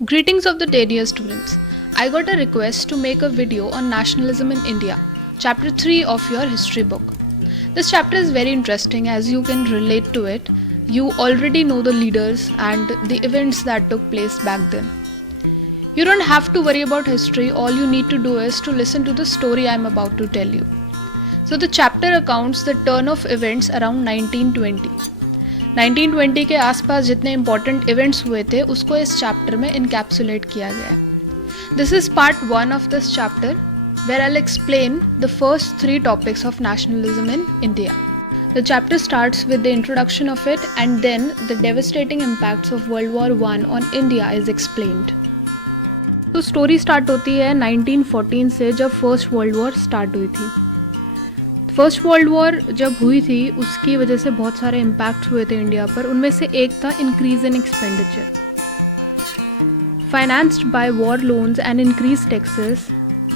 Greetings of the day, dear students. I got a request to make a video on nationalism in India, chapter 3 of your history book. This chapter is very interesting as you can relate to it. You already know the leaders and the events that took place back then. You don't have to worry about history, all you need to do is to listen to the story I am about to tell you. So the chapter accounts the turn of events around 1920. 1920 के आसपास जितने important events हुए थे उसको इस chapter में encapsulate किया गया है. This is part 1 of this chapter where I will explain the first 3 topics of nationalism in India. The chapter starts with the introduction of it and then the devastating impacts of World War I on India is explained. तो story start होती है 1914 से जब first world war start हुई थी. First world war जब हुई थी उसकी वजह से बहुत सारे इम्पैक्ट्स हुए थे इंडिया पर. उनमें से एक था increase in expenditure financed by war loans and increase taxes.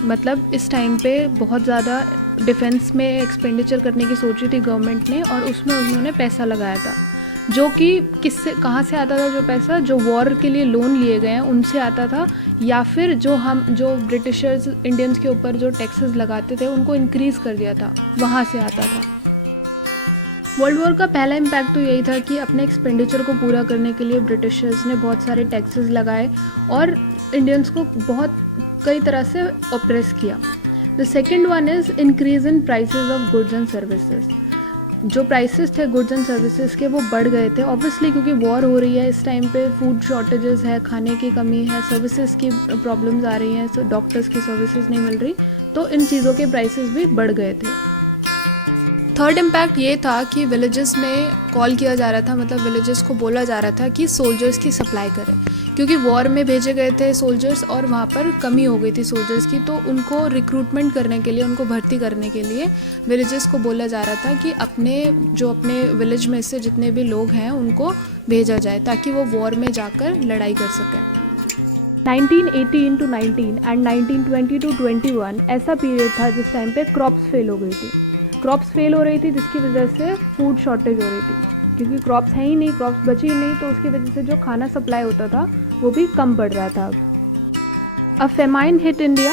मतलब इस टाइम पे बहुत ज़्यादा डिफेंस में एक्सपेंडिचर करने की सोची थी गवर्नमेंट ने और उसमें उन्होंने पैसा लगाया था जो कि किससे कहाँ से आता था. जो पैसा जो वॉर के लिए लोन लिए गए हैं उनसे आता था या फिर जो ब्रिटिशर्स इंडियंस के ऊपर जो टैक्सेस लगाते थे उनको इंक्रीज़ कर दिया था वहाँ से आता था. वर्ल्ड वॉर का पहला इम्पैक्ट तो यही था कि अपने एक्सपेंडिचर को पूरा करने के लिए ब्रिटिशर्स ने बहुत सारे टैक्सेस लगाए और इंडियंस को बहुत कई तरह से ऑप्रेस किया. The second one is increase in prices of goods and services. जो प्राइसेस थे गुड्स एंड सर्विसेज के वो बढ़ गए थे ऑब्वियसली क्योंकि वॉर हो रही है. इस टाइम पे फूड शॉर्टेजेस है, खाने की कमी है, सर्विसेज की प्रॉब्लम्स आ रही हैं, डॉक्टर्स की सर्विसेज नहीं मिल रही, तो इन चीज़ों के प्राइसेस भी बढ़ गए थे. थर्ड इम्पैक्ट ये था कि विलेजेस में कॉल किया जा रहा था, मतलब विलेजेस को बोला जा रहा था कि सोल्जर्स की सप्लाई करें क्योंकि वॉर में भेजे गए थे सोल्जर्स और वहाँ पर कमी हो गई थी सोल्जर्स की. तो उनको रिक्रूटमेंट करने के लिए, उनको भर्ती करने के लिए विलेजेस को बोला जा रहा था कि अपने विलेज में से जितने भी लोग हैं उनको भेजा जाए ताकि वो वॉर में जाकर लड़ाई कर सकें. 1918 to 19 एंड 1920 to 21 ऐसा पीरियड था जिस टाइम पे क्रॉप्स फेल हो गई थी. क्रॉप्स फेल हो रही थी जिसकी वजह से फूड शॉर्टेज हो रही थी क्योंकि क्रॉप्स हैं ही नहीं, क्रॉप्स बची ही नहीं, तो उसकी वजह से जो खाना सप्लाई होता था वो भी कम पड़ रहा था. अब फेमाइन हिट इंडिया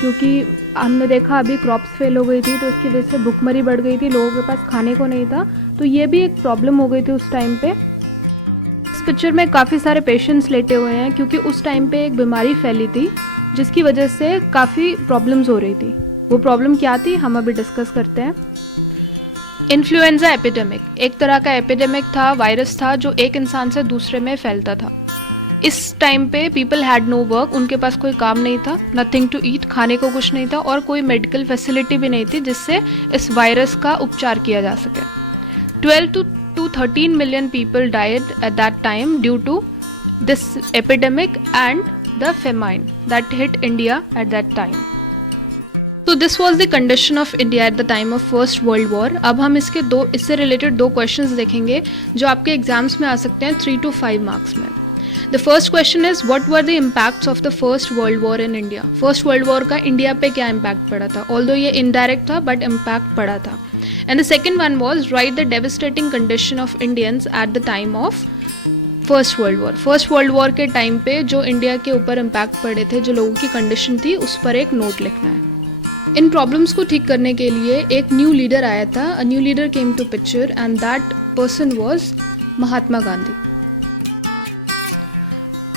क्योंकि हमने देखा अभी क्रॉप्स फेल हो गई थी तो उसकी वजह से भुखमरी बढ़ गई थी, लोगों के पास खाने को नहीं था, तो ये भी एक प्रॉब्लम हो गई थी उस टाइम पे. इस पिक्चर में काफ़ी सारे पेशेंट्स लेटे हुए हैं क्योंकि उस टाइम पे एक बीमारी फैली थी जिसकी वजह से काफ़ी प्रॉब्लम्स हो रही थी. वो प्रॉब्लम क्या थी हम अभी डिस्कस करते हैं. इन्फ्लुएंजा एपिडेमिक एक तरह का एपिडेमिक था, वायरस था जो एक इंसान से दूसरे में फैलता था. इस टाइम पे पीपल हैड नो वर्क, उनके पास कोई काम नहीं था, नथिंग टू ईट, खाने को कुछ नहीं था और कोई मेडिकल फैसिलिटी भी नहीं थी जिससे इस वायरस का उपचार किया जा सके. 12 to 13 million people died at that time due to this epidemic and the famine that hit India at that time. तो this was the condition of India at the time of first world war. अब हम इससे related 2 questions देखेंगे जो आपके exams में आ सकते हैं 3 to 5 मार्क्स में. The first question is what were the impacts of the first world war in India. First world war का इंडिया पे क्या इम्पैक्ट पड़ा था, ऑल्दो ये इनडायरेक्ट था बट इम्पैक्ट पड़ा था. And the second one was right the devastating condition of Indians at the time of first world war. First world war के टाइम पे जो इंडिया के ऊपर इम्पैक्ट पड़े थे, जो लोगों की कंडीशन थी, उस पर एक नोट लिखना है. इन प्रॉब्लम्स को ठीक करने के लिए एक न्यू लीडर आया था. A new leader came to picture and that person was Mahatma Gandhi.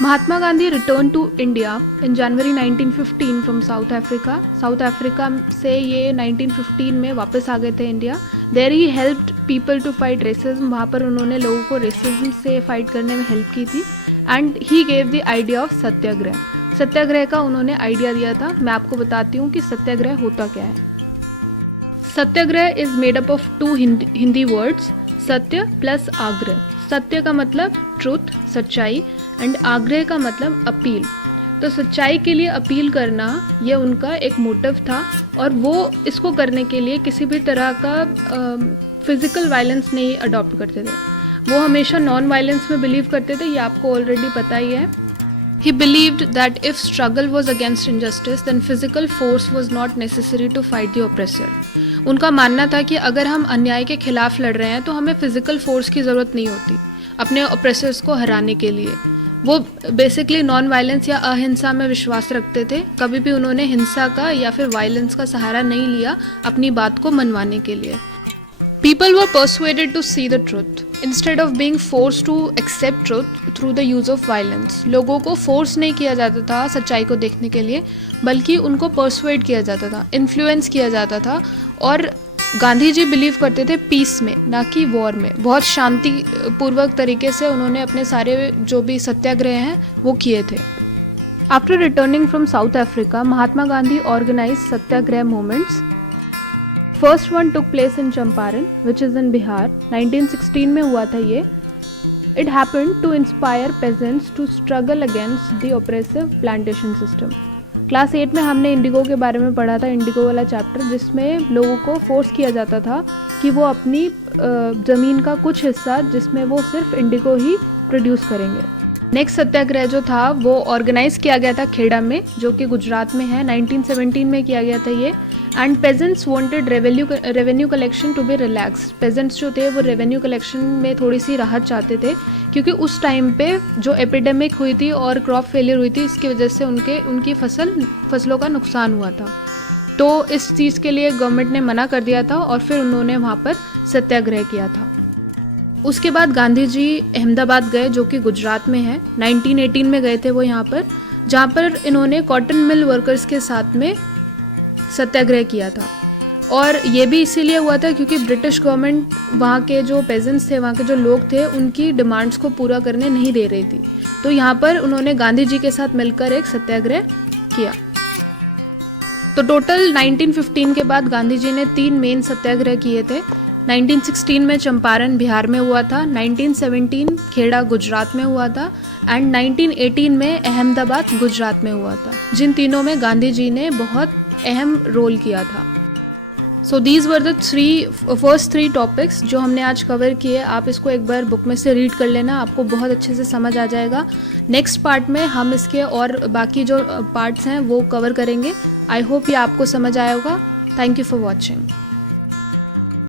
Mahatma Gandhi return to India in January 1915 from South Africa. South Africa से ये 1915 में वापस आ गए थे India. There he helped people to fight racism. वहाँ पर उन्होंने लोगों को रेसिज्म से फाइट करने में हेल्प की थी. And he gave the idea of satyagraha. Satyagraha का उन्होंने आइडिया दिया था. मैं आपको बताती हूँ कि सत्याग्रह होता क्या है. Satyagraha is made up of 2 Hindi words, satya plus agraha. सत्य का मतलब ट्रूथ, सच्चाई, एंड आग्रह का मतलब अपील. तो सच्चाई के लिए अपील करना ये उनका एक मोटिव था और वो इसको करने के लिए किसी भी तरह का फिजिकल वायलेंस नहीं अडॉप्ट करते थे. वो हमेशा नॉन वायलेंस में बिलीव करते थे, ये आपको ऑलरेडी पता ही है. He believed that if struggle was against injustice, then physical force was not necessary to fight the oppressor. उनका मानना था कि अगर हम अन्याय के खिलाफ लड़ रहे हैं तो हमें फिजिकल फोर्स की ज़रूरत नहीं होती अपने ऑप्रेसर्स को हराने के लिए. वो बेसिकली नॉन वायलेंस या अहिंसा में विश्वास रखते थे। कभी भी उन्होंने हिंसा का या फिर वायलेंस का सहारा नहीं लिया अपनी बात को मनवाने के लिए। People were persuaded to see the truth instead of being forced to accept truth through the use of violence. लोगों को फोर्स नहीं किया जाता था सच्चाई को देखने के लिए, बल्कि उनको परसुएड किया जाता था, इन्फ्लुएंस किया जाता था। और गांधी जी बिलीव करते थे पीस में, ना कि वॉर में। बहुत शांति पूर्वक तरीके से उन्होंने अपने सारे जो भी सत्याग्रह हैं वो किए थे। After returning from South Africa, Mahatma Gandhi organise satyagraha movements. First one took place in Champaran which is in Bihar, 1916 में हुआ था ये। It happened to inspire peasants to struggle against the oppressive plantation system. Class 8 में हमने इंडिगो के बारे में पढ़ा था, इंडिगो वाला चैप्टर, जिसमें लोगों को फोर्स किया जाता था कि वो अपनी ज़मीन का कुछ हिस्सा जिसमें वो सिर्फ इंडिगो ही प्रोड्यूस करेंगे। नेक्स्ट सत्याग्रह जो था वो ऑर्गेनाइज किया गया था खेड़ा में, जो कि गुजरात में है। 1917 में किया गया था ये। And peasants wanted revenue collection to be relaxed. Peasants जो थे वो रेवेन्यू कलेक्शन में थोड़ी सी राहत चाहते थे, क्योंकि उस टाइम पे जो एपिडेमिक हुई थी और क्रॉप फेलियर हुई थी, इसकी वजह से उनकी फसलों का नुकसान हुआ था। तो इस चीज़ के लिए गवर्नमेंट ने मना कर दिया था और फिर उन्होंने वहाँ पर सत्याग्रह किया था। उसके बाद गांधी जी अहमदाबाद गए, जो कि गुजरात में है। 1918 में गए थे वो यहाँ पर, जहाँ पर इन्होंने कॉटन मिल वर्कर्स के साथ में सत्याग्रह किया था। और ये भी इसीलिए हुआ था क्योंकि ब्रिटिश गवर्नमेंट वहाँ के जो पेजेंट्स थे, वहाँ के जो लोग थे, उनकी डिमांड्स को पूरा करने नहीं दे रही थी। तो यहाँ पर उन्होंने गांधी जी के साथ मिलकर एक सत्याग्रह किया। तो टोटल 1915 के बाद गांधी जी ने 3 मेन सत्याग्रह किए थे। 1916 में चंपारण बिहार में हुआ था, 1917 खेड़ा गुजरात में हुआ था, एंड 1918 में अहमदाबाद गुजरात में हुआ था, जिन तीनों में गांधी जी ने बहुत अहम रोल किया था। So these were the first 3 topics जो हमने आज कवर किए। आप इसको एक बार बुक में से रीड कर लेना, आपको बहुत अच्छे से समझ आ जाएगा। नेक्स्ट पार्ट में हम इसके और बाकी जो पार्ट्स हैं वो कवर करेंगे। आई होप ये आपको समझ आया होगा। Thank you for watching.